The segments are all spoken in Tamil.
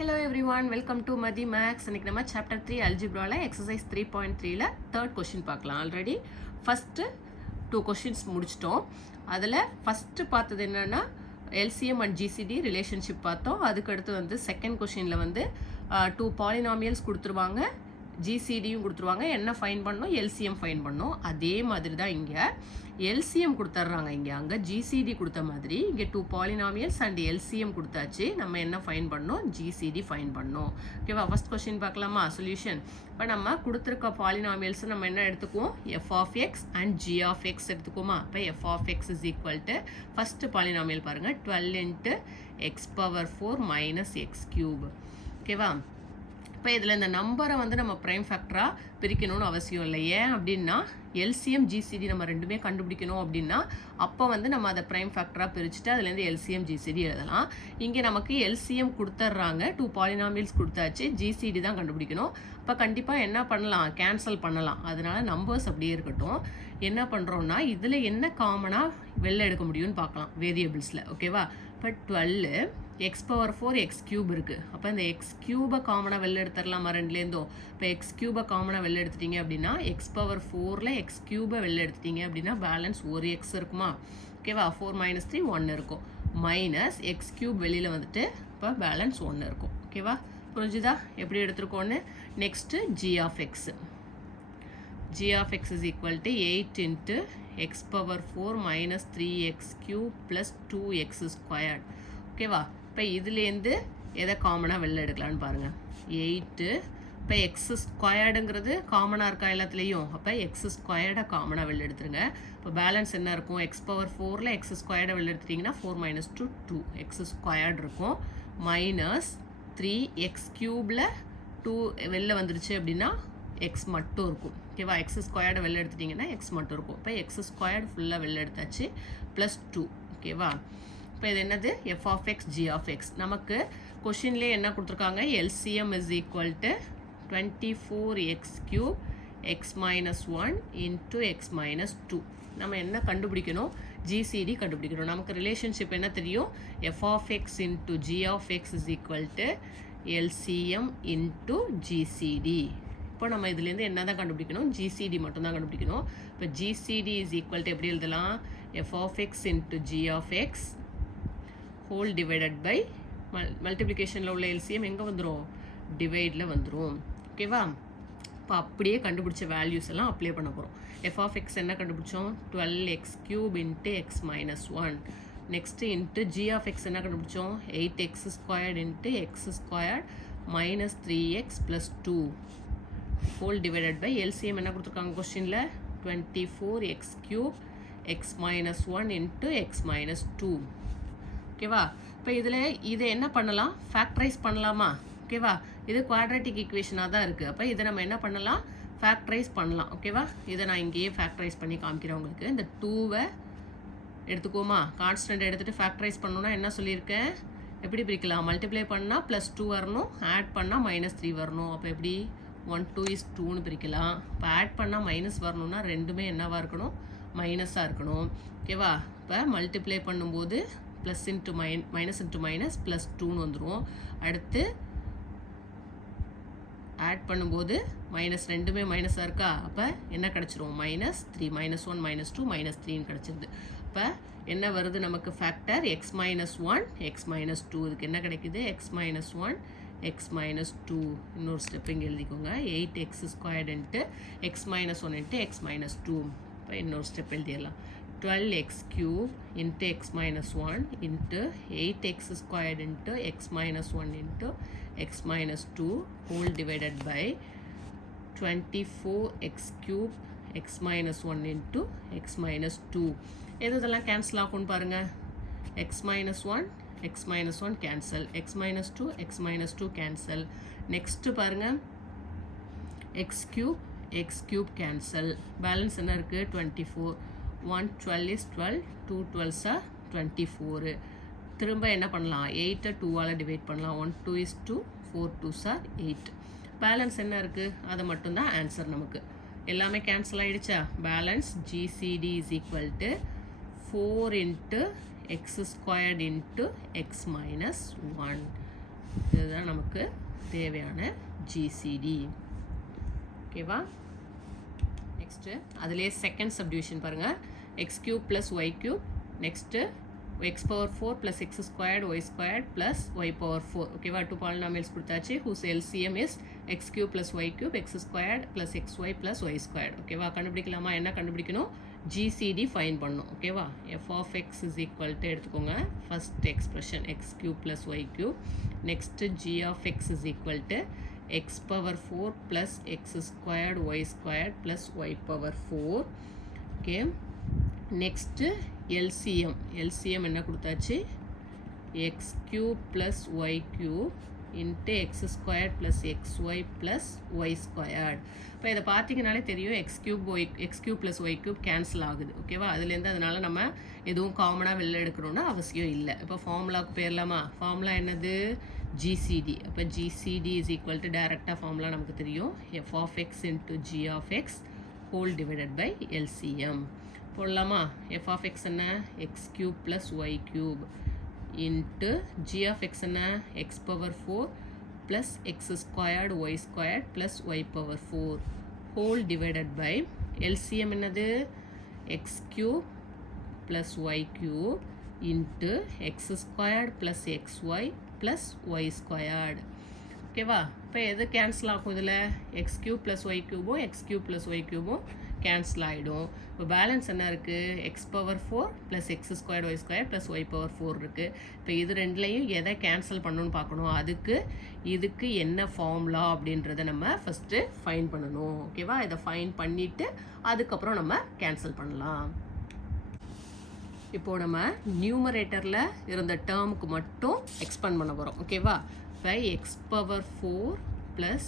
Hello everyone, welcome to Madhi Max. இன்னைக்கு நம்ம chapter 3 algebraல exercise 3.3ல third question பார்க்கலாம். ஆல்ரெடி ஃபர்ஸ்ட் 2 questions முடிச்சிட்டோம். அதில் ஃபர்ஸ்ட் பார்த்தது என்னன்னா LCM and GCD ரிலேஷன்ஷிப் பார்த்தோம். அதுக்கு அடுத்து வந்து செகண்ட் கொஷினில் வந்து 2 பாலினாமியல்ஸ் கொடுத்துருவாங்க, ஜிசிடியும் கொடுத்துருவாங்க. என்ன ஃபைன் பண்ணோம்? எல்சிஎம் ஃபைன் பண்ணோம். அதே மாதிரி தான் இங்கே எல்சிஎம் கொடுத்துட்றாங்க. அங்கே ஜிசிடி கொடுத்த மாதிரி இங்கே 2 பாலினாமியல்ஸ் அண்ட் எல்சிஎம் கொடுத்தாச்சு. நம்ம என்ன ஃபைன் பண்ணோம்? ஜிசிடி ஃபைன் பண்ணோம். ஓகேவா? ஃபர்ஸ்ட் கொஸ்டின் பார்க்கலாமா? சொல்யூஷன். இப்போ நம்ம கொடுத்துருக்க பாலினாமியல்ஸ் நம்ம என்ன எடுத்துக்குவோம்? F of x and g of x எடுத்துக்குவோமா? இப்போ f of X is equal to first polynomial பாருங்கள், 12 into x power 4 minus x cube. ஓகேவா? இப்போ இதில் இந்த நம்பரை வந்து நம்ம ப்ரைம் ஃபேக்டராக பிரிக்கணும்னு அவசியம் இல்லை. ஏன் அப்படின்னா எல்சிஎம் ஜிசிடி நம்ம ரெண்டுமே கண்டுபிடிக்கணும் அப்படின்னா அப்போ வந்து நம்ம அதை ப்ரைம் ஃபேக்டராக பிரிச்சுட்டு அதுலேருந்து எல்சிஎம் ஜிசிடி எழுதலாம். இங்கே நமக்கு எல்சிஎம் கொடுத்துட்றாங்க, 2 பாலினாமியல்ஸ் கொடுத்தாச்சு, ஜிசிடி தான் கண்டுபிடிக்கணும். அப்போ கண்டிப்பாக என்ன பண்ணலாம்? கேன்சல் பண்ணலாம். அதனால நம்பர்ஸ் அப்படியே இருக்கட்டும். என்ன பண்ணுறோன்னா இதில் என்ன காமனாக வெளில எடுக்க முடியும்னு பார்க்கலாம் வேரியபிள்ஸில். ஓகேவா? இப்போ 12 எக்ஸ் பவர் 4 எக்ஸ் கியூப் இருக்குது. அப்போ இந்த எக்ஸ் கியூபை காமனாக வெளில எடுத்துடலாமா ரெண்டுலேருந்தும்? இப்போ எக்ஸ் கியூபை காமனாக வெளில எடுத்துட்டீங்க அப்படின்னா எக்ஸ் பவர் 4ல் எக்ஸ் கியூபை வெளில எடுத்துட்டீங்க அப்படின்னா பேலன்ஸ் ஒரு எக்ஸ் இருக்குமா? ஓகேவா? 4 மைனஸ் 3 1 இருக்கும். மைனஸ் எக்ஸ் கியூப் வெளியில் வந்துட்டு இப்போ பேலன்ஸ் 1 இருக்கும். ஓகேவா? புரிஞ்சுதா எப்படி எடுத்துருக்கோன்னு? Next g of x. g of x is equal to 8 into x power 4 minus 3x cube plus 2x squared. ஓகேவா? இப்போ இதுலேருந்து எதை காமனாக வெளில எடுக்கலான்னு பாருங்கள். 8 இப்போ எக்ஸ் ஸ்கொயர்டுங்கிறது காமனாக இருக்கா எல்லாத்துலேயும்? அப்போ எக்ஸ் ஸ்கொயர்டை காமனாக வெளில எடுத்துருங்க. இப்போ பேலன்ஸ் என்ன இருக்கும்? எக்ஸ் பவர் 4ல் எக்ஸ் ஸ்கொயர்டை வெளில எடுத்துட்டிங்கன்னா 4 மைனஸ் 2 2 எக்ஸ் ஸ்கொயர்டு இருக்கும். மைனஸ் 3 எக்ஸ் க்யூபில் 2 வெளில வந்துருச்சு அப்படின்னா எக்ஸ் மட்டும் இருக்கும். ஓகேவா? எக்ஸ் ஸ்கொயர்டை வெளில எடுத்துட்டிங்கன்னா எக்ஸ் மட்டும் இருக்கும். இப்போ எக்ஸ் ஸ்கொயர்டு ஃபுல்லாக வெளில எடுத்தாச்சு, ப்ளஸ் 2. ஓகேவா? இப்போ இது என்னது? F of X G of X. நமக்கு கொஷின்லேயே என்ன கொடுத்துருக்காங்க? LCM is equal to 24x cube X minus 1 into X minus 2. நம்ம என்ன கண்டுபிடிக்கணும்? ஜிசிடி கண்டுபிடிக்கணும். நமக்கு ரிலேஷன்ஷிப் என்ன தெரியும்? F of X into G of X is equal to LCM into GCD. இப்போ நம்ம இதுலேருந்து என்ன தான் கண்டுபிடிக்கணும்? ஜிசிடி மட்டும் தான் கண்டுபிடிக்கணும். இப்போ ஜிசிடி இஸ் ஈக்குவல் டு எப்படி எழுதலாம்? F of X into G of x whole divided by மல்டிப்ளிகேஷனில் உள்ள எல்சிஎம் எங்கே வந்துடும்? டிவைடில் வந்துடும். ஓகேவா? இப்போ அப்படியே கண்டுபிடிச்ச வேல்யூஸ் எல்லாம் அப்ளை பண்ண போகிறோம். எஃப் ஆஃப் எக்ஸ் என்ன கண்டுபிடிச்சோம்? 12x cube into X minus 1. Next into G of X என்ன கண்டுபிடிச்சோம்? 8x squared into X squared minus 3x plus 2 whole divided by LCM என்ன கொடுத்துருக்காங்க கொஸ்டினில்? 24x cube X minus 1 into X minus 2. ஓகேவா? இப்போ இதில் இதை என்ன பண்ணலாம்? ஃபேக்டரைஸ் பண்ணலாமா? ஓகேவா? இது குவாட்ரேட்டிக் ஈக்குவேஷனாக தான் இருக்குது. அப்போ இதை நம்ம என்ன பண்ணலாம்? ஃபேக்டரைஸ் பண்ணலாம். ஓகேவா? இதை நான் இங்கேயே ஃபேக்டரைஸ் பண்ணி காமிக்கிறேன் உங்களுக்கு. இந்த 2வை எடுத்துக்கோமா, கான்ஸ்டன்ட் எடுத்துகிட்டு ஃபேக்டரைஸ் பண்ணணுன்னா என்ன சொல்லியிருக்கேன்? எப்படி பிரிக்கலாம்? மல்டிப்ளை பண்ணால் ப்ளஸ் 2 வரணும், ஆட் பண்ணால் மைனஸ் 3 வரணும். அப்போ எப்படி? 1 2 is 2ன்னு பிரிக்கலாம். இப்போ ஆட் பண்ணால் மைனஸ் வரணும்னா ரெண்டுமே என்னவாக இருக்கணும்? மைனஸாக இருக்கணும். ஓகேவா? இப்போ மல்டிப்ளை பண்ணும்போது plus into minus into minus plus 2ன்னு வந்துடும். அடுத்து ஆட் பண்ணும்போது மைனஸ் ரெண்டுமே மைனஸாக இருக்கா? அப்போ என்ன கிடச்சிரும்? மைனஸ் 3 மைனஸ் 1 மைனஸ் 2 மைனஸ் 3ன்னு கிடச்சிருது. இப்போ என்ன வருது நமக்கு? Factor X minus 1 X minus 2. இதுக்கு என்ன கிடைக்குது? X minus 1 X minus 2. இன்னொரு ஸ்டெப் இங்கே எழுதிக்கோங்க. 8x squared into X minus 1 into X minus 2. இப்போ இன்னொரு ஸ்டெப் எழுதிடலாம். 12x cube into X minus 1 into 8x squared into X minus 1 into X minus 2 whole divided by 24x cube X minus 1 into X minus 2. இதெல்லாம் கேன்சல் ஆகும்னு பாருங்கள். X minus 1 x minus 1 cancel, x minus 2 x minus 2 cancel. next பாருங்க x cube cancel. balance என்ன இருக்கு? 24. 1 12 is 12, 2 12s are 24. திரும்ப என்ன பண்ணலாம்? 8 2ஆல் டிவைட் பண்ணலாம். 1 2 is 2, 4 2s are 8. பேலன்ஸ் என்ன இருக்குது? அதை மட்டும்தான் ஆன்சர். நமக்கு எல்லாமே கேன்சல் ஆகிடுச்சா? Balance GCD is equal to 4 into x squared into x minus 1. இதுதான் நமக்கு தேவையான ஜிசிடி. ஓகேவா? நெக்ஸ்ட்டு அதுலேயே செகண்ட் சப்டிவிஷன் பாருங்கள். X cube plus Y cube, next x power 4 plus x squared y squared plus y power 4. ஓகேவா? 2 பாலினாமியல்ஸ் கொடுத்தாச்சு. whose LCM is x cube plus y cube x squared plus xy plus y squared. ஓகேவா? கண்டுபிடிக்கலாமா? என்ன கண்டுபிடிக்கணும்? GCD ஃபைன் பண்ணணும். ஓகேவா? f of x is equal to எடுத்துக்கோங்க first expression x cube plus y cube, next g of x is equal to x power 4 plus x squared y squared plus y power 4. Okay, next LCM என்ன கொடுத்தாச்சு? x cube plus y cube into x squared plus xy plus y squared. இப்போ இதை பார்த்தீங்கனாலே தெரியும் x cube plus y cube cancel ஆகுது. ஓகேவா? அதுலேருந்து அதனால் நம்ம எதுவும் காமனாக வெளில எடுக்கணும்னு அவசியம் இல்லை. இப்போ ஃபார்முலாவுக்கு போயிடலாமா? ஃபார்முலா என்னது? GCD. அப்போ GCD is equal to டேரெக்டாக ஃபார்முலா நமக்கு தெரியும். f of x into g of x whole divided by LCM. போடலாமா? f of x என்ன? x cube plus y cube into g of x என்ன? x power 4 plus x squared y squared plus y power 4 whole divided by LCM என்னது? x cube plus y cube into x squared plus xy plus y squared. ஓகேவா? இப்போ எது கேன்சல் ஆகும் இதில்? x cube plus y cube x cube plus y cube cancel ஆகிடும். இப்போ பேலன்ஸ் என்ன இருக்குது? x power 4 plus x squared y squared plus y power 4 இருக்குது. இப்போ இது ரெண்டுலேயும் எதை கேன்சல் பண்ணணும்னு பார்க்கணும். இதுக்கு என்ன ஃபார்முலா அப்படின்றத நம்ம ஃபஸ்ட்டு ஃபைன் பண்ணணும். ஓகேவா? இதை ஃபைன் பண்ணிவிட்டு அதுக்கப்புறம் நம்ம கேன்சல் பண்ணலாம். இப்போது நம்ம நியூமரேட்டரில் இருந்த டேர்முக்கு மட்டும் எக்ஸ்பேண்ட் பண்ண போகிறோம். ஓகேவா? by x power 4 plus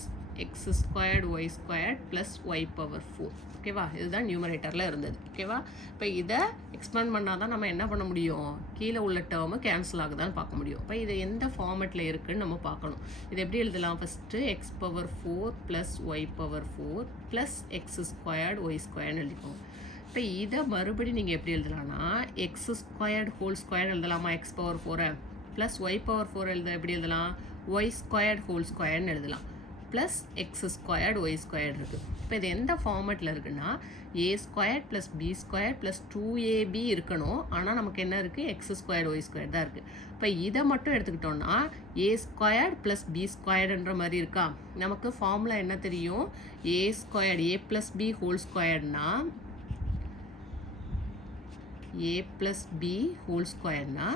x squared y squared plus y power 4. ஓகேவா? இதுதான் நியூமரேட்டரில் இருந்தது. ஓகேவா? இப்போ இதை எக்ஸ்பேண்ட் பண்ணால் தான் நம்ம என்ன பண்ண முடியும்? கீழே உள்ள டேர்மு கேன்சல் ஆகுதான்னு பார்க்க முடியும். இப்போ இது எந்த ஃபார்மெட்டில் இருக்குதுன்னு நம்ம பார்க்கணும். இது எப்படி எழுதலாம்? First x power 4 plus y power 4 plus x squared y squared எழுதிக்கோங்க. இப்போ இதை மறுபடியும் நீங்கள் எப்படி எழுதலாம்னா x squared whole squared எழுதலாமா? x power 4 plus y power 4 எப்படி எழுதலாம்? y squared whole squared எழுதலாம். Plus x squared y squared இருக்குது. இப்போ இது எந்த ஃபார்மெட்டில் இருக்குன்னா a squared plus b squared plus 2ab இருக்கணும். ஆனால் நமக்கு என்ன இருக்குது? x squared y squared தான் இருக்குது. இப்போ இதை மட்டும் எடுத்துக்கிட்டோம்னா a squared plus b squaredன்ற மாதிரி இருக்கா? நமக்கு ஃபார்முலா என்ன தெரியும்? a squared a plus b whole squaredனா a plus b whole squaredனா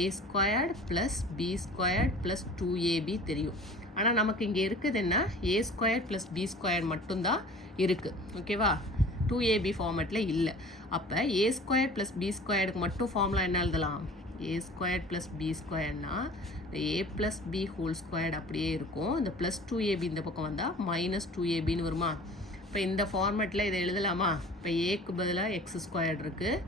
a squared plus b squared plus 2ab தெரியும். ஆனால் நமக்கு இங்கே இருக்குது என்ன? a squared plus b squared மட்டும்தான் இருக்குது. ஓகேவா? 2ab ஃபார்மேட்டில் இல்லை. அப்போ a squared plus b squaredக்கு மட்டும் ஃபார்முலா என்ன எழுதலாம்? a squared plus b squaredனா a plus b whole squared அப்படியே இருக்கும். இந்த plus 2ab இந்த பக்கம் வந்தால் minus 2abன்னு வருமா? இப்போ இந்த ஃபார்மேட்டில் இதை எழுதலாமா? இப்போ ஏக்கு பதிலாக x squared இருக்குது,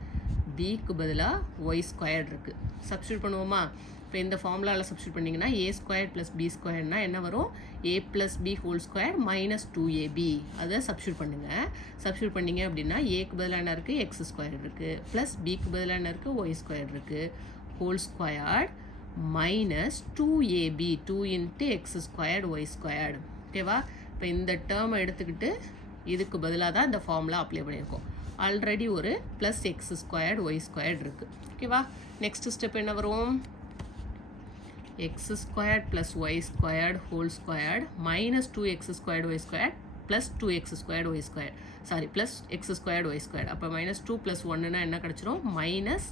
பிக்கு பதிலாக ஒய் ஸ்கொயர்ட் இருக்குது. சப்ஸ்டியூட் பண்ணுவோமா? இப்போ இந்த ஃபார்முலாவில் சப்ஸ்டியூட் பண்ணிங்கன்னா a ஸ்கொயர் ப்ளஸ் பி ஸ்கொயர்னா என்ன வரும்? a plus B whole square minus 2ab. அதை சப்ஸ்டியூட் பண்ணுங்கள். சப்ஸ்டியூட் பண்ணிங்க அப்படின்னா ஏக்கு பதிலாக என்ன இருக்குது? எக்ஸ் ஸ்கொயர் இருக்குது. ப்ளஸ் பிக்கு பதிலாக என்ன இருக்குது? ஒய் ஸ்கொயர் இருக்குது. Whole squared minus 2ab 2 into X squared Y squared. ஓகேவா? இப்போ இந்த டேர்மை எடுத்துக்கிட்டு இதுக்கு பதிலாக தான் இந்த ஃபார்முலா அப்ளை பண்ணியிருக்கோம். ஆல்ரெடி ஒரு plus X squared Y squared இருக்குது. ஓகேவா? நெக்ஸ்ட் ஸ்டெப் என்ன வரும்? X squared plus Y squared whole squared minus 2x squared Y squared plus 2x squared Y squared plus X squared Y squared. அப்போ மைனஸ் 2 + 1னா என்ன கிடச்சிரும்? Minus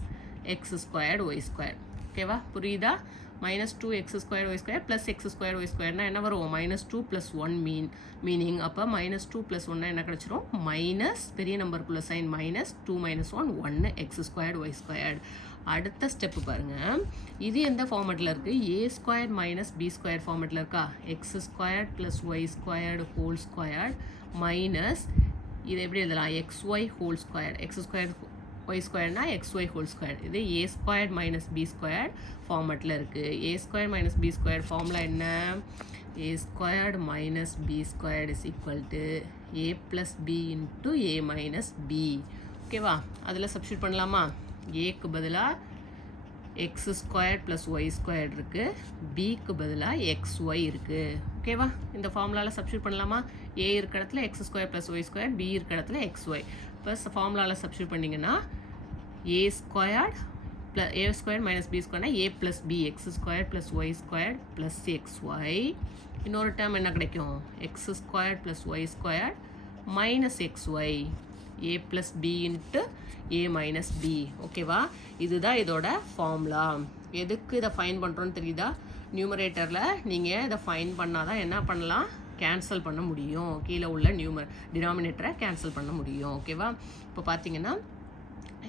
X squared Y squared. ஓகேவா? புரியுதா? minus 2x squared y squared plus x squared y squared என்ன வரும்? minus 2 plus 1 மீனிங் அப்போ minus 2 plus 1 என்ன கிடச்சிரும்? மைனஸ் பெரிய நம்பருக்குள்ள sign minus 2 minus 1 1 x squared y squared. அடுத்த ஸ்டெப்பு பாருங்கள். இது எந்த ஃபார்மெட்டில் இருக்குது? a squared minus b squared ஃபார்மெட்டில் இருக்கா? x squared plus y squared whole squared minus இது எப்படி எழுதலாம்? xy whole squared x squared y squaredனா xy whole squared. இது a squared minus b squared ஃபார்மெட்டில் இருக்குது. a squared minus b squared formula என்ன? a squared minus b squared is equal to a plus b into a minus b. ஓகேவா? அதில் சப்ஸ்டியூட் பண்ணலாமா? ஏக்கு பதிலாக X square plus Y square இருக்குது, பிக்கு பதிலாக எக்ஸ் ஒய் இருக்குது. ஓகேவா? இந்த ஃபார்முலாவில் சப்ஸ்டியூட் பண்ணலாமா? ஏ இருக்க இடத்துல x square plus Y square, b இருக்க இடத்துல எக்ஸ் ஒய். ப்ளஸ் ஃபார்முலாவில் சப்ஸ்டியூட் பண்ணிங்கன்னா a square plus a square minus b ஸ்கொயர்னா a plus b x square plus Y square plus X y. இன்னொரு டேர்ம் என்ன கிடைக்கும்? X square plus Y square minus X y, a plus b into a minus b. ஓகேவா? இதுதான் இதோட ஃபார்முலா. எதுக்கு இதை ஃபைன் பண்ணுறோன்னு தெரியுதா? நியூமரேட்டரில் நீங்கள் இதை ஃபைன் பண்ணால் தான் என்ன பண்ணலாம்? கேன்சல் பண்ண முடியும். கீழே உள்ள டினாமினேட்டரை கேன்சல் பண்ண முடியும். ஓகேவா? இப்போ பார்த்தீங்கன்னா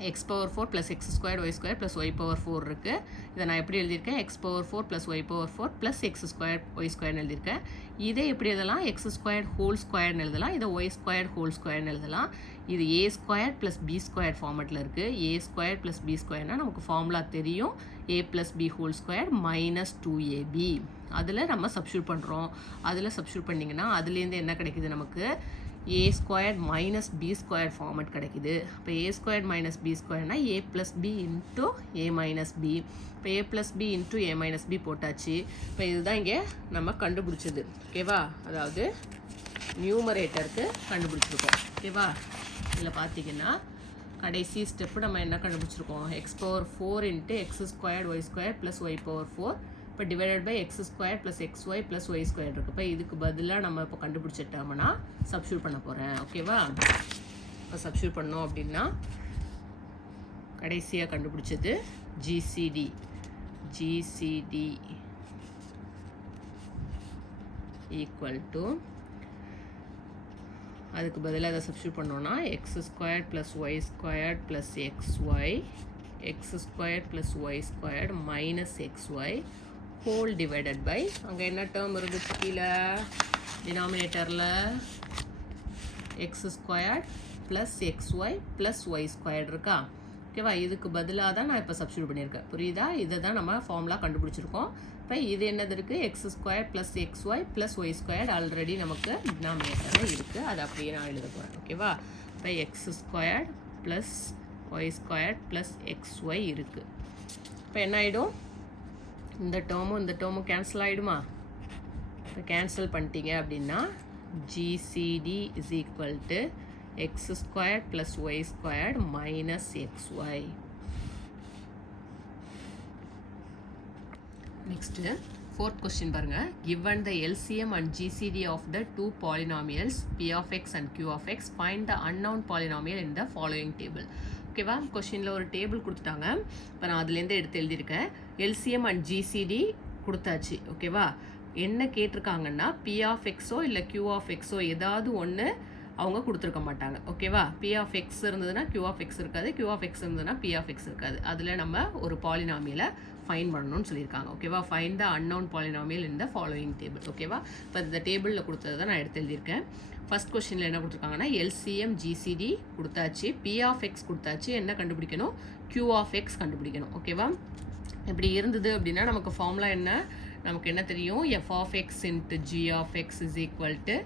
X power 4 plus X square Y square plus Y power 4 இருக்குது. இதை நான் எப்படி எழுதியிருக்கேன்? X power 4 plus Y power 4 plus X square Y ஸ்கொயர்னு எழுதியிருக்கேன். இதை எப்படி எழுதலாம்? எக்ஸ் ஸ்கொயர் ஹோல் ஸ்கொயர்னு எழுதலாம். இதை ஒய் ஸ்கொயர் ஹோல் ஸ்கொயர்னு எழுதலாம். இது a square plus b square ஃபார்மெட்டில் இருக்குது. ஏ ஸ்கொயர் ப்ளஸ் பி ஸ்கொயர்னால் நமக்கு ஃபார்முலா தெரியும். A plus B whole square minus 2ab. அதில் நம்ம சப்ஸ்டியூட் பண்ணுறோம். அதில் சப்ஸ்டியூட் பண்ணிங்கன்னா அதுலேருந்து என்ன கிடைக்குது நமக்கு? A square minus b square format கிடைக்குது. இப்போ ஏ ஸ்கொயர் மைனஸ் பி ஸ்கொயர்னால் a plus b into a minus b. இப்போ a plus b into a minus b போட்டாச்சு. இப்போ இதுதான் இங்கே நம்ம கண்டுபிடிச்சது. ஓகேவா? அதாவது நியூமரேட்டருக்கு கண்டுபிடிச்சிருக்கோம். ஓகேவா? இதில் பார்த்தீங்கன்னா கடைசி ஸ்டெப்பு நம்ம என்ன கண்டுபிடிச்சிருக்கோம்? X power 4 into X square Y square plus Y power 4 இப்போ divided by X square plus X Y plus Y square இருக்குது. இப்போ இதுக்கு பதிலாக நம்ம இப்போ கண்டுபிடிச்சிட்டோம்னா சப்ஸ்டியூட் பண்ண போகிறேன். ஓகேவா? இப்போ சப்ஸ்டியூட் பண்ணோம் அப்படின்னா கடைசியாக கண்டுபிடிச்சது ஜிசிடி ஈக்குவல் டு, அதுக்கு பதிலாக அதை சப்ஸ்டியூட் பண்ணோன்னா X square plus Y square plus X Y, X square plus Y square minus X Y whole divided by, அங்கே என்ன டேர்ம் இருந்துச்சு கீழே டினாமினேட்டரில்? X square plus X Y plus Y square இருக்கா? ஓகேவா? இதுக்கு பதிலாக தான் நான் இப்போ சப்ஸ்டியூட் பண்ணியிருக்கேன். புரியுதா? இதை தான் நம்ம ஃபார்முலா கண்டுபிடிச்சிருக்கோம். இப்போ இது என்னது இருக்குது? X square plus X Y plus Y square already நமக்கு டினாமினேட்டரில் இருக்குது. அது அப்படியே நான் எழுத போகிறேன். ஓகேவா? இப்போ X square plus Y square plus X Y இருக்குது. இப்போ என்ன ஆகிடும்? இந்த டேர்மும் கேன்சல் ஆகிடுமா? இப்போ கேன்சல் பண்ணிட்டீங்க அப்படின்னா GCD is equal to X square plus Y square minus X Y. Next fourth question பாருங்க. Given the LCM and GCD of the two polynomials p of x and q of x, find the unknown polynomial in the following table. ஓகேவா? கொஸ்டினில் ஒரு டேபிள் கொடுத்துட்டாங்க. இப்போ நான் அதுலேருந்து எடுத்து எழுதியிருக்கேன். எல்சிஎம் அண்ட் ஜிசிடி கொடுத்தாச்சு. ஓகேவா? என்ன கேட்டிருக்காங்கன்னா பி ஆஃப் எக்ஸோ இல்லை கியூ ஆஃப் எக்ஸோ ஏதாவது ஒன்று அவங்க கொடுத்துருக்க மாட்டாங்க. ஓகேவா? பி ஆஃப் எக்ஸ் இருந்ததுன்னா கியூ ஆஃப் எக்ஸ் இருக்காது, கியூ ஆஃப் எக்ஸ் இருந்ததுன்னா பி ஆஃப் எக்ஸ் இருக்காது. அதில் நம்ம ஒரு பாலினாமியலை ஃபைன் பண்ணணும்னு சொல்லியிருக்காங்க. ஓகேவா? ஃபைன் த அன்னவுன் பாலினாமியல் இந்த ஃபாலோயிங் டேபிள். ஓகேவா? இப்போ இந்த டேபிளில் கொடுத்தது தான் நான் எடுத்து எழுதியிருக்கேன். ஃபர்ஸ்ட் கொஸ்டினில் என்ன கொடுத்துருக்காங்கன்னா எல்சிஎம் ஜிசிடி கொடுத்தாச்சு, பி ஆஃப் எக்ஸ் கொடுத்தாச்சு, என்ன கண்டுபிடிக்கணும்? கியூ ஆஃப் எக்ஸ் கண்டுபிடிக்கணும். ஓகேவா? இப்படி இருந்தது அப்படின்னா நமக்கு ஃபார்முலா என்ன? நமக்கு என்ன தெரியும்? F of X into G of X is equal to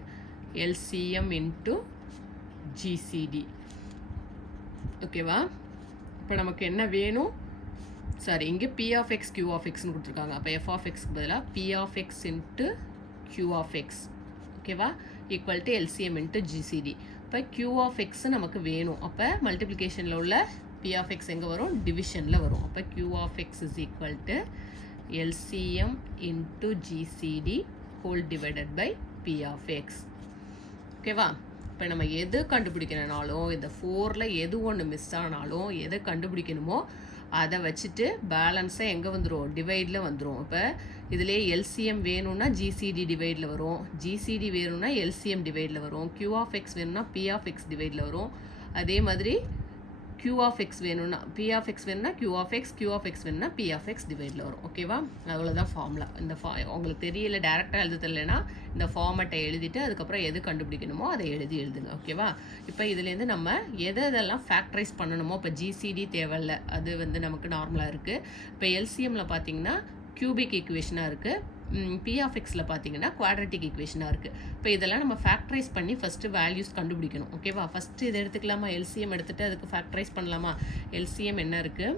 LCM into GCD. ஓகேவா? இப்போ நமக்கு என்ன வேணும்? சாரி, இங்கே p of X Q of எக்ஸ்னு கொடுத்துருக்காங்க. அப்போ எஃப் ஆஃப் எக்ஸ்க்கு பதிலாக p of X into q of X. ஓகேவா? Equal to LCM into GCD. இப்போ கியூ ஆஃப் எக்ஸ் நமக்கு வேணும். அப்போ மல்டிப்ளிகேஷனில் உள்ள பி ஆஃப் எக்ஸ் எங்கே வரும்? டிவிஷனில் வரும். அப்போ Q of X is equal to LCM into GCD whole divided by P of X. ஓகேவா? இப்போ நம்ம எது கண்டுபிடிக்கணும்னாலும் இந்த 4ல் எது ஒன்று மிஸ் ஆனாலும் எதை கண்டுபிடிக்கணுமோ அதை வச்சுட்டு பேலன்ஸாக எங்கே வந்துடும்? டிவைடில் வந்துடும். இப்போ இதிலே எல்சிஎம் வேணும்னா ஜிசிடி டிவைடில் வரும், ஜிசிடி வேணும்னா எல்சிஎம் டிவைடில் வரும், கியூ ஆஃப் எக்ஸ் வேணும்னா பி ஆஃப் எக்ஸ் டிவைடில் வரும். அதே மாதிரி கியூ ஆஃப் எக்ஸ் வேணும்னா பி ஆஃப் எக்ஸ் வேணும்னா Q of X, Q of X வேணும்னா பி ஆஃப் எக்ஸ் டிவைடில் வரும். ஓகேவா? அவ்வளோதான் ஃபார்முலா. இந்த உங்களுக்கு தெரியல, டேரெக்டாக எழுத தெரியலனா இந்த ஃபார்மெட்டை எழுதிட்டு அதுக்கப்புறம் எது கண்டுபிடிக்கணுமோ அதை எழுதுங்க. ஓகேவா? இப்போ இதுலேருந்து நம்ம எதெல்லாம் ஃபேக்டரைஸ் பண்ணணுமோ, இப்போ ஜிசிடி தேவையில்ல, அது வந்து நமக்கு நார்மலாக இருக்குது. இப்போ எல்சிஎம்மில் பார்த்தீங்கன்னா கியூபிக் ஈக்குவேஷனாக இருக்குது, பி ஆஃப் எக்ஸில் பார்த்தீங்கன்னா குவாட்ரட்டிக் ஈக்குவேஷனாக இருக்குது. இப்போ இதெல்லாம் நம்ம ஃபேக்டரைஸ் பண்ணி ஃபஸ்ட்டு வேல்யூஸ் கண்டுபிடிக்கணும். ஓகேவா? ஃபஸ்ட்டு இதை எடுத்துக்கலாமா? எல்சிஎம் எடுத்துகிட்டு அதுக்கு ஃபேக்டரைஸ் பண்ணலாமா? எல்சிஎம் என்ன இருக்குது?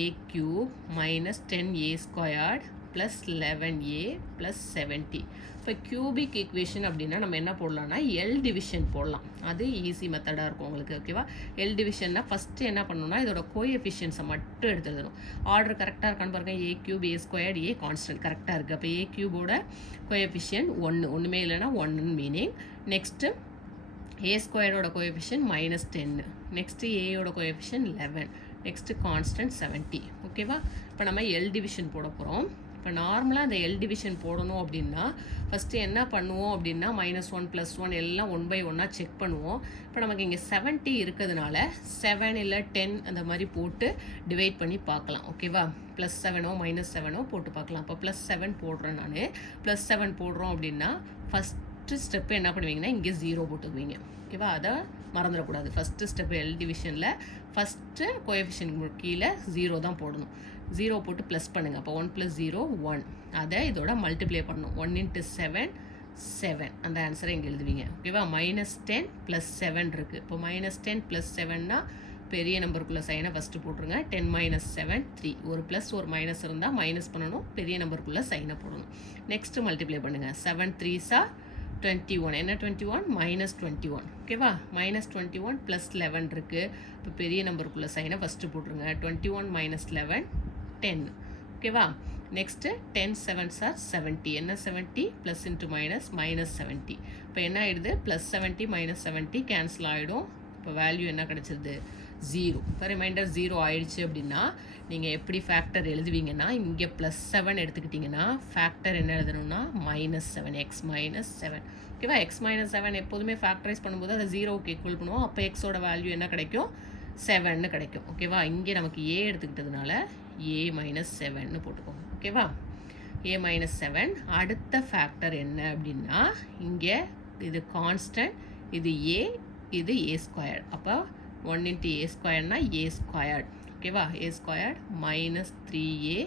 a cube minus 10a squared plus 11a plus 70. இப்போ கியூபிக் ஈக்குவேஷன் அப்படின்னா நம்ம என்ன போடலாம்னா எல் டிவிஷன் போடலாம். அது ஈஸி மெத்தடாக இருக்கும் உங்களுக்கு. ஓகேவா? எல் டிவிஷன்னா ஃபஸ்ட்டு என்ன பண்ணணும்னா இதோட கோஎஃபிஷியன்ஸை மட்டும் எடுத்து எழுதணும். ஆர்டர் கரெக்டாக இருக்கான்னு பாருங்கள். A cube A squared A constant கரெக்டாக இருக்குது. அப்போ ஏ கியூபோட கோஎஃபிஷியன்ட் ஒன்றுமே இல்லைன்னா ஒன்றுன்னு மீனிங். நெக்ஸ்ட்டு ஏ ஸ்கொயரோட கோஎஃபிஷியன்ட் -10. நெக்ஸ்ட்டு ஏயோட கோஎஃபிஷியன்ட் 11. Next constant 70. ஓகேவா? இப்போ நம்ம எல் டிவிஷன் போட போகிறோம். இப்போ நார்மலாக அந்த எல் டிவிஷன் போடணும் அப்படின்னா ஃபஸ்ட்டு என்ன பண்ணுவோம் அப்படின்னா -1 +1 எல்லாம் 1 by 1 செக் பண்ணுவோம். இப்போ நமக்கு இங்கே 70 இருக்கிறதுனால 7 இல்லை 10 அந்த மாதிரி போட்டு டிவைட் பண்ணி பார்க்கலாம். ஓகேவா? +7ஓ -7ஓ போட்டு பார்க்கலாம். இப்போ +7 போடுறேன் நான். +7 போடுறோம் அப்படின்னா ஃபஸ்ட்டு ஸ்டெப்பு என்ன பண்ணுவீங்கன்னா இங்கே 0 போட்டுக்குவீங்க. ஓகேவா? அதை மறந்துடக்கூடாது. ஃபஸ்ட்டு ஸ்டெப்பு எல் டிவிஷனில் ஃபஸ்ட்டு கோஎஃபிஷியன்ட் கீழே 0 தான் போடணும். 0 போட்டு ப்ளஸ் பண்ணுங்கள். அப்போ 1 + 0 1. அதை இதோட மல்டிப்ளை பண்ணணும். 1 × 7 7. அந்த ஆன்சரை இங்கே எழுதுவீங்க. ஓகேவா? -10 + 7 இருக்குது. இப்போ -10 + 7னா பெரிய நம்பருக்குள்ளே சைனை ஃபஸ்ட்டு போட்டுருங்க. 10 - 7 3. ஒரு ப்ளஸ் ஒரு மைனஸ் இருந்தால் மைனஸ் பண்ணணும். பெரிய நம்பருக்குள்ளே சைனை போடணும். நெக்ஸ்ட்டு மல்டிப்ளை பண்ணுங்கள். 7 3s are 21. என்ன 21? -21. ஓகேவா? -21 + 11 இருக்குது. இப்போ பெரிய நம்பருக்குள்ளே சைனை ஃபஸ்ட்டு போட்டுருங்க. 21 - 11 10. ஓகேவா? Next 10 7s are 70. என்ன 70? Plus into minus -70. இப்போ என்ன ஆகிடுது? +70 -70 கேன்சல் ஆகிடும். இப்போ வேல்யூ என்ன கிடச்சிருது? 0. இப்போ ரிமைண்டர் 0 ஆயிடுச்சு அப்படின்னா நீங்கள் எப்படி ஃபேக்டர் எழுதுவீங்கன்னா இங்கே +7 எடுத்துக்கிட்டிங்கன்னா ஃபேக்டர் என்ன எழுதணும்னா -7 x - 7. ஓகேவா? x - 7 எப்போதுமே ஃபேக்டரைஸ் பண்ணும்போது அதை 0க்கு ஈக்குவல் பண்ணுவோம். அப்போ எக்ஸோட வேல்யூ என்ன கிடைக்கும்? 7ன்னு கிடைக்கும். ஓகேவா? இங்கே நமக்கு a எடுத்துக்கிட்டதுனால a - 7ன்னு போட்டுக்கோங்க. ஓகேவா? a - 7. அடுத்த ஃபேக்டர் என்ன அப்படின்னா இங்கே இது கான்ஸ்டன்ட், இது a, இது a ஸ்கொயர்ட். அப்போ 1 × a ஸ்கொயர்னா a ஸ்கொயர்ட். ஓகேவா? a ஸ்கொயர்ட் -3a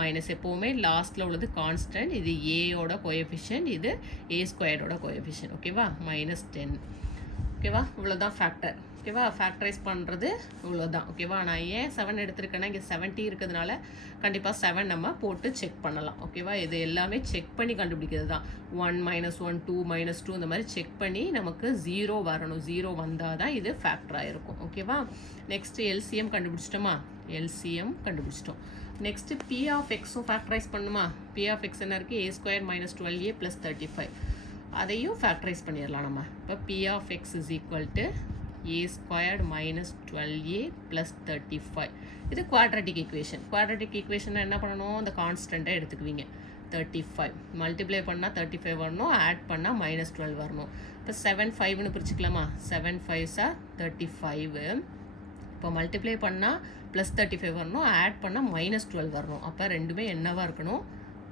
மைனஸ் எப்போவுமே லாஸ்ட்டில் உள்ளது கான்ஸ்டன்ட். இது ஏயோட கோஎஃபிஷியன்ட், இது a ஸ்கொயர்டோட கோஎஃபிஷியன்ட். ஓகேவா? -10. ஓகேவா? இவ்வளோதான் ஃபேக்டர். ஓகேவா? ஃபேக்டரைஸ் பண்ணுறது இவ்வளோதான். ஓகேவா? நான் ஏன் 7 எடுத்திருக்கேன்னா இங்கே 70 இருக்கிறதுனால கண்டிப்பாக 7 நம்ம போட்டு செக் பண்ணலாம். ஓகேவா? இது எல்லாமே செக் பண்ணி கண்டுபிடிக்கிறது தான். 1 -1 2 -2 இந்த மாதிரி செக் பண்ணி நமக்கு 0 வரணும். 0 வந்தால் தான் இது ஃபேக்டராக இருக்கும். ஓகேவா? நெக்ஸ்ட்டு எல்சிஎம் கண்டுபிடிச்சிட்டோமா? எல்சிஎம் கண்டுபிடிச்சிட்டோம். நெக்ஸ்ட்டு பி ஆஃப் எக்ஸும் ஃபேக்டரைஸ் பண்ணுமா? பி ஆஃப் எக்ஸ் என்ன இருக்குது? a² - 12a + 35. அதையும் ஃபேக்டரைஸ் பண்ணிடலாம் நம்ம. இப்போ P of X is equal to a² - 12a + 35. இது குவாட்ரட்டிக் ஈக்குவேஷன். குவாட்ரட்டிக் ஈக்குவேஷன் என்ன பண்ணணும்? அந்த கான்ஸ்டண்ட்டை எடுத்துக்குவீங்க. 35 மல்டிப்ளை பண்ணால் 35 வரணும். ஆட் பண்ணால் -12 வரணும். இப்போ 7 5ன்னு பிரிச்சுக்கலாமா? 7 5s are 35. இப்போ மல்டிப்ளை பண்ணால் +35 வரணும். ஆட் பண்ணால் -12 வரணும். அப்போ ரெண்டுமே என்னவாக இருக்கணும்?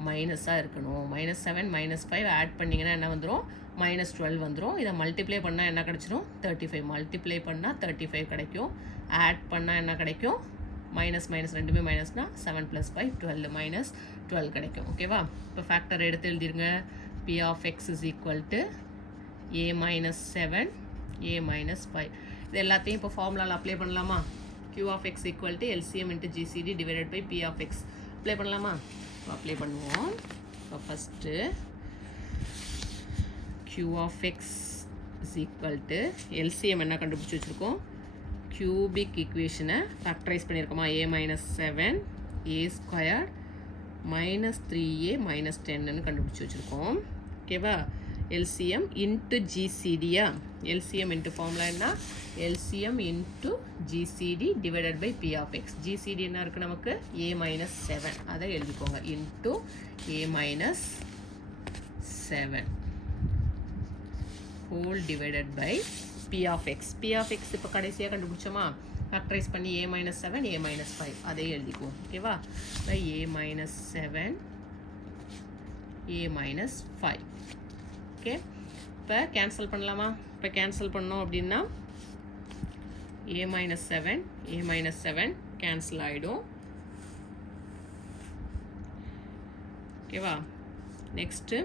மைனஸாக இருக்கணும். -7 -5 ஆட் பண்ணிங்கன்னா என்ன வந்துடும்? -12 வந்துடும். இதை மல்டிப்ளை பண்ணால் என்ன கிடச்சிடும்? 35. மல்டிப்ளை பண்ணால் 35 கிடைக்கும். ஆட் பண்ணால் என்ன கிடைக்கும்? மைனஸ் ரெண்டுமே மைனஸ்னால் 7 + 5 12 -12 கிடைக்கும். ஓகேவா? இப்போ ஃபேக்டர் எடுத்து எழுதிருங்க. P of X is equal to a - 7 a - 5. இது எல்லாத்தையும் இப்போ ஃபார்முலாவில் அப்ளை பண்ணலாமா? q of X equal to LCM × GCD divided by p of X. Apply பண்ணலாமா? அப்ளை பண்ணுவோம். இப்போ first q of X is equal to LCM என்ன கண்டுபிடிச்சி வச்சுருக்கோம்? கியூபிக் ஈக்குவேஷனை ஃபேக்டரைஸ் பண்ணியிருக்கோமா? a - 7 a² -3a -10ன்னு கண்டுபிடிச்சி வச்சுருக்கோம். ஓகேவா? LCM × GCDயா? LCM × ஃபார்முலா என்ன? LCM × GCD divided by P of x. GCD என்ன இருக்குது நமக்கு? a - 7. அதை எழுதிக்கோங்க. a - 7 whole divided by P of x. P of x இப்போ கடைசியாக கண்டுபிடிச்சோமா? ஃபேக்டரைஸ் பண்ணி a - 7 a - 5 அதே எழுதிக்குவோம். ஓகேவா? By a - 7 a - 5. ஓகே, இப்போ கேன்சல் பண்ணலாமா? இப்போ கேன்சல் பண்ணோம் அப்படின்னா a - 7 a - 7 கேன்சல் ஆகிடும். ஓகேவா? நெக்ஸ்ட்டு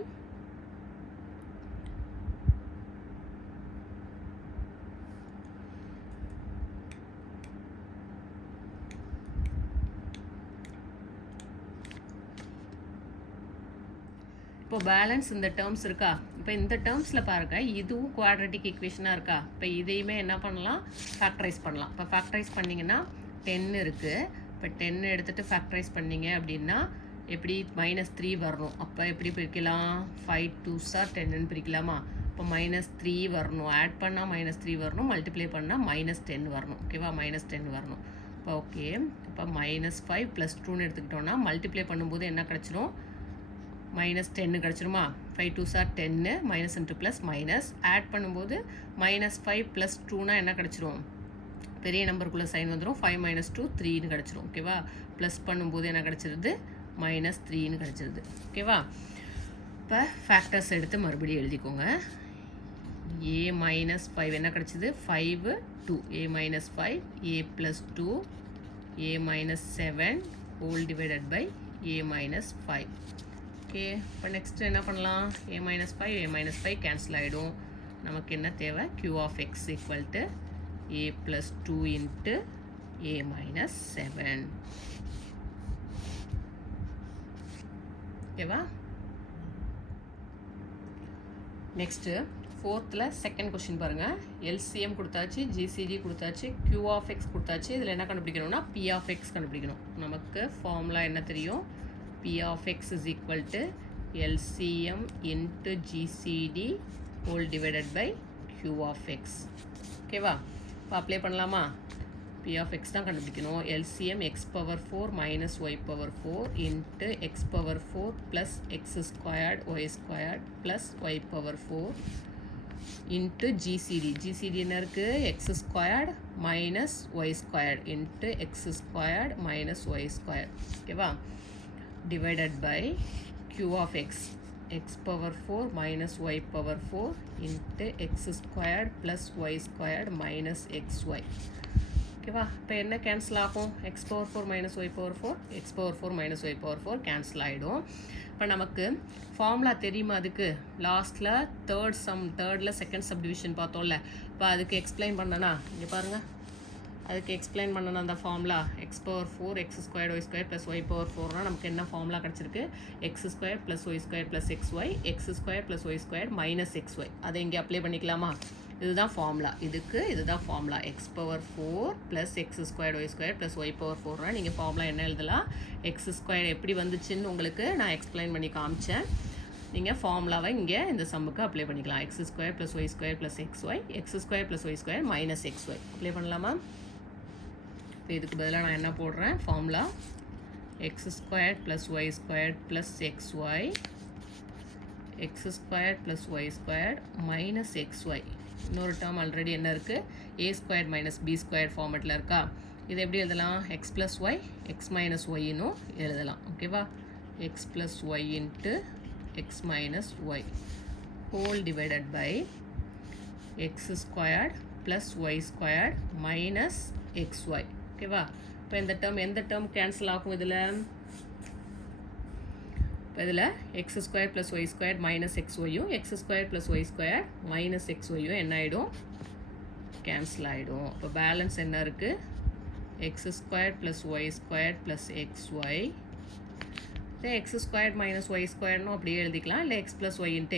இப்போ பேலன்ஸ் இந்த டேர்ம்ஸ் இருக்கா, இப்போ இந்த டேர்ம்ஸில் பாருங்க இதுவும் குவாட்ரட்டிக் ஈக்குவேஷனாக இருக்கா, இப்போ இதையுமே என்ன பண்ணலாம், ஃபேக்டரைஸ் பண்ணலாம். இப்போ ஃபேக்டரைஸ் பண்ணிங்கன்னா 10 இருக்குது. இப்போ 10 எடுத்துகிட்டு ஃபேக்டரைஸ் பண்ணிங்க அப்படின்னா எப்படி -3 வரணும். அப்போ எப்படி பிரிக்கலாம், 5 2s are 10ன்னு பிரிக்கலாமா. இப்போ -3 வரணும், ஆட் பண்ணால் -3 வரணும், மல்டிப்ளை பண்ணால் -10 வரணும். ஓகேவா, -10 வரணும். இப்போ ஓகே, இப்போ -5 + 2ன்னு எடுத்துக்கிட்டோன்னா மல்டிப்ளை பண்ணும்போது என்ன கிடச்சிரும், -10 கிடச்சிருமா. 5 2s are 10, minus into plus minus, add பண்ணும்போது -5 + 2னா என்ன கிடச்சிரும், பெரிய நம்பருக்குள்ளே சைன் வந்துடும், 5 - 2 3ன்னு கிடச்சிரும். ஓகேவா, ப்ளஸ் பண்ணும்போது என்ன கிடச்சிருது, -3ன்னு கிடச்சிருது. ஓகேவா, இப்போ ஃபேக்டர்ஸ் எடுத்து மறுபடியும் எழுதிக்கோங்க. a - 5 என்ன கிடச்சிது, 5 2, a - 5 a + 2 a - 7 whole divided by a - 5. Okay, இப்போ நெக்ஸ்ட்டு என்ன பண்ணலாம், a - 5 a - 5 கேன்சல் ஆகிடும். நமக்கு என்ன தேவை, q of x equal to a + 2 into a - 7. ஓகேவா, நெக்ஸ்ட்டு 4th செகண்ட் கொஸ்டின் பாருங்கள். எல்சிஎம் கொடுத்தாச்சு, ஜிசிடி கொடுத்தாச்சு, q of x கொடுத்தாச்சு. இதில் என்ன கண்டுபிடிக்கணும்னா p of x கண்டுபிடிக்கணும். நமக்கு ஃபார்முலா என்ன தெரியும், p of x is equal to LCM into GCD whole divided by q of x. ஓகேவா, இப்போ அப்ளை பண்ணலாமா. p of x தான் கண்டுபிடிக்கணும். LCM x⁴ minus y⁴ into x⁴ plus x² y² plus y⁴ into GCD. GCD என்ன இருக்குது, x² minus y² into x² minus y². ஓகேவா, divided by q of x x⁴ minus y⁴ into x² plus y² minus xy. ஓகேவா, இப்போ என்ன கேன்சல் ஆகும், x⁴ minus y⁴ x⁴ minus y⁴ cancel ஆகிடும். இப்போ நமக்கு ஃபார்முலா தெரியுமா, அதுக்கு லாஸ்ட்டில் தேர்டில் செகண்ட் சப்டிவிஷன் பார்த்தோம்ல, இப்போ அதுக்கு எக்ஸ்பிளைன் பண்ணனா, இங்கே பாருங்கள், அதுக்கு எக்ஸ்பிளைன் பண்ணணும் அந்த formula. x⁴ x² y² + y⁴ நமக்கு என்ன ஃபார்முலா கிடச்சிருக்கு, x² + y² + xy x² + y² minus xy. அதை இங்கே அப்ளை பண்ணிக்கலாமா, இதுதான் ஃபார்முலா, இதுதான் formula. x⁴ + x² y² + y⁴ நீங்கள் ஃபார்முலா என்ன எழுதலாம், x² எப்படி வந்துச்சுன்னு உங்களுக்கு நான் எக்ஸ்பிளைன் பண்ணி காமிச்சேன். நீங்கள் ஃபார்முலாவை இங்கே இந்த சம்முக்கு அப்ளை பண்ணிக்கலாம். x² + y² + xy x² + y² minus xy apply பண்ணலாமா. இப்போ இதுக்கு பதிலாக நான் என்ன போடுறேன், formula x² + y² + xy x² + y² minus xy. இன்னொரு டேர்ம் ஆல்ரெடி என்ன இருக்குது, a² - b² ஃபார்மெட்டில் இருக்கா. இது எப்படி எழுதலாம், x + y x - y-னும் எழுதலாம். ஓகேவா, x + y into x - y whole divided by x² + y² minus xy. ஓகேவா, இப்போ இந்த டேர்ம் எந்த டேர்ம் கேன்சல் ஆகும், இதில் இப்போ இதில் x² + y² minus xyயும் x² + y² minus xyயும் என்ன ஆகிடும், கேன்சல் ஆகிடும். இப்போ பேலன்ஸ் என்ன இருக்குது, x² + y² + xy. இதை x² minus y²னும் அப்படியே எழுதிக்கலாம், இல்லை x + y into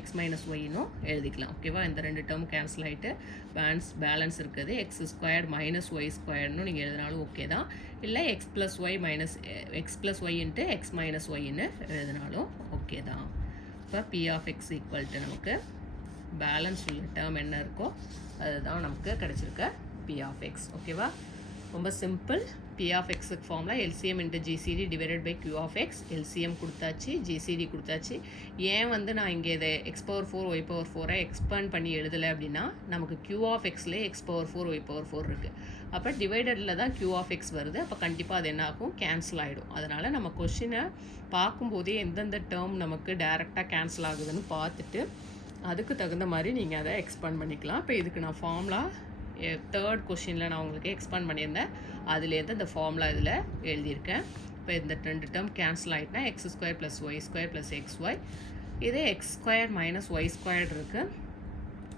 x minus y-னும் எழுதிக்கலாம். ஓகேவா, இந்த ரெண்டு டேர்ம் கேன்சல் ஆகிட்டு பேலன்ஸ் இருக்குது x² minus y²னும் நீங்கள் எழுதினாலும் ஓகே தான், இல்லை x + y into x minus y-ன்னு எழுதினாலும் ஓகே தான். இப்போ p of x equal to நமக்கு பேலன்ஸ் உள்ள டேர்ம் என்ன இருக்கோ அதுதான் நமக்கு கிடச்சிருக்க p of x. ஓகேவா, ரொம்ப simple. p of x formula LCM into GCD divided by q of x. LCM கொடுத்தாச்சு, GCD கொடுத்தாச்சு. ஏன் நான் இங்கே இதை x⁴ y⁴ எக்ஸ்பேண்ட் பண்ணி எழுதலை அப்படின்னா, நமக்கு q of xலே x⁴ y⁴ இருக்குது. அப்போ டிவைடடில் தான் q of x வருது. அப்போ கண்டிப்பாக அது என்ன ஆகும், கேன்சல் ஆகிடும். அதனால் நம்ம கொஷினை பார்க்கும்போதே எந்தெந்த டேர்ம் நமக்கு டைரெக்டாக கேன்சல் ஆகுதுன்னு பார்த்துட்டு அதுக்கு தகுந்த மாதிரி நீங்கள் அதை எக்ஸ்பேண்ட் பண்ணிக்கலாம். இப்போ இதுக்கு நான் ஃபார்முலா தேர்ட் கொஷினில் நான் உங்களுக்கு எக்ஸ்பேண்ட் பண்ணியிருந்தேன், அதுலேருந்து இந்த ஃபார்முலா இதில் எழுதியிருக்கேன். இப்போ இந்த ரெண்டு term cancel ஆகிட்டுனா x² + y² + xy. இது x² minus y² இருக்குது.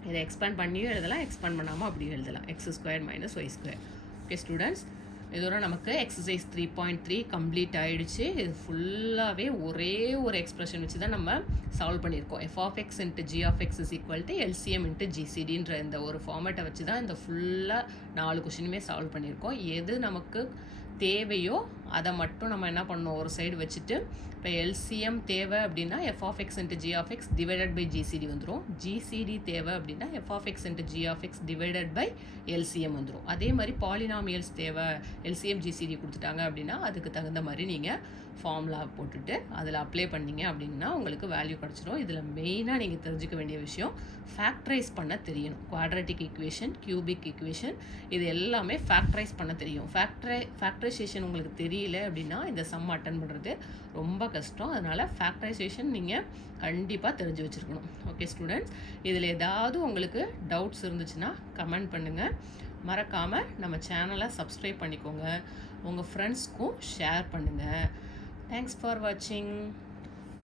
இதை எக்ஸ்பேண்ட் பண்ணியும் எழுதலாம், எக்ஸ்பேண்ட் பண்ணாமல் அப்படியும் எழுதலாம், x² minus y². Okay students, இதோட நமக்கு எக்ஸசைஸ் 3.3 கம்ப்ளீட் ஆகிடுச்சு. இது ஃபுல்லாகவே ஒரே ஒரு எக்ஸ்ப்ரெஷன் வச்சு தான் நம்ம சால்வ் பண்ணியிருக்கோம். f(x) × g(x) = LCM × GCDன்ற இந்த ஒரு ஃபார்மேட்டை வச்சு தான் இந்த ஃபுல்லாக 4 கொஷினுமே சால்வ் பண்ணியிருக்கோம். எது நமக்கு தேவையோ அதை மட்டும் நம்ம என்ன பண்ணோம், ஒரு சைடு வச்சுட்டு, இப்போ எல்சிஎம் தேவை அப்படின்னா f(x) × g(x) / GCD வந்துடும். GCD தேவை அப்படின்னா f(x) × g(x) / LCM வந்துடும். அதே மாதிரி பாலினாமியல்ஸ் தேவை, LCM GCD கொடுத்துட்டாங்க அப்படின்னா அதுக்கு தகுந்த மாதிரி நீங்கள் ஃபார்முலா போட்டுட்டு அதில் அப்ளை பண்ணிங்க அப்படின்னா உங்களுக்கு வேல்யூ கிடச்சிடும். இதில் மெயினாக நீங்கள் தெரிஞ்சுக்க வேண்டிய விஷயம் ஃபேக்டரைஸ் பண்ண தெரியணும். குவாட்ரட்டிக் ஈக்குவேஷன், கியூபிக் ஈக்குவேஷன், இது எல்லாமே ஃபேக்டரைஸ் பண்ண தெரியும். ஃபேக்டரைசேஷன் உங்களுக்கு தெரியல அப்படின்னா இந்த சம் அட்டன் பண்ணுறது ரொம்ப கஷ்டம். அதனால் ஃபேக்டரைசேஷன் நீங்கள் கண்டிப்பாக தெரிஞ்சு வச்சுருக்கணும். ஓகே ஸ்டூடெண்ட்ஸ், இதில் ஏதாவது உங்களுக்கு டவுட்ஸ் இருந்துச்சுன்னா கமெண்ட் பண்ணுங்கள். மறக்காமல் நம்ம சேனலை சப்ஸ்கிரைப் பண்ணிக்கோங்க. உங்கள் ஃப்ரெண்ட்ஸ்க்கும் ஷேர் பண்ணுங்கள். தேங்க்ஸ் ஃபார் வாட்சிங்.